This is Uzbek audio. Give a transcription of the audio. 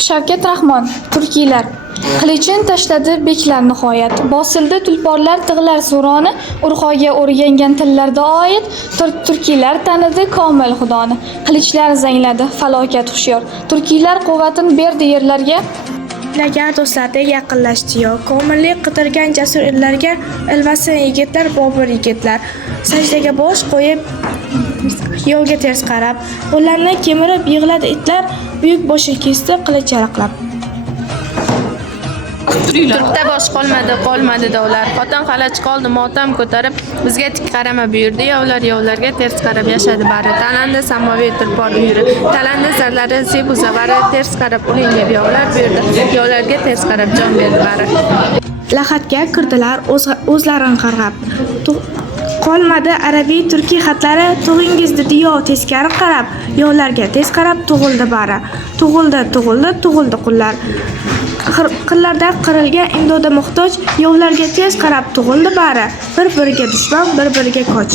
Shavkat Rahmon, turkiylar. Qilichin tashladi beklar nihoyat. Bosildi tulporlar tig'lar suroni, urg'oga o'rgangan tillarda oid. Turkiylar tanidi komil xudoni. Qilichlar zangladi, falokat hushyor. Turkiylar quvvatini berdi yerlarga. Lagar do'stlardek yaqinlashdi yo. Komillik qidirgan jasur ellarga ilvasin yigitlar, bobur yigitlar. Sajdaga bosh qo'yib yo'lga ters qarab, qo'llarini kemirib yig'ladi itlar, buyuk boshini kesdi qilich yaraqlab. Turkda bosh qolmadi dovlar. Xotin xalaj qoldi motam ko'tarib, bizga tik qarama buyurdi. Yovlarga ters qarab yashadi bari. Talanda samoviy tulpor uyuri. Talanda zarlari sebu zavari ters qarab uling deb yovlar buyurdi. Yovlarga ters qarab jon berdi bari. Lahatga kirdilar o'zlarini qarg'ab. Qolmadi arabiy turkiy xatlari, tug'ingiz dedi yo teskari qarab, yovlarga tez qarab tug'ildi bari. Tug'ildi qullar. Qillarda qirilgan imdoda muhtoj, yovlarga tez qarab tug'ildi bari. Bir-biriga dushman, bir-biriga koch.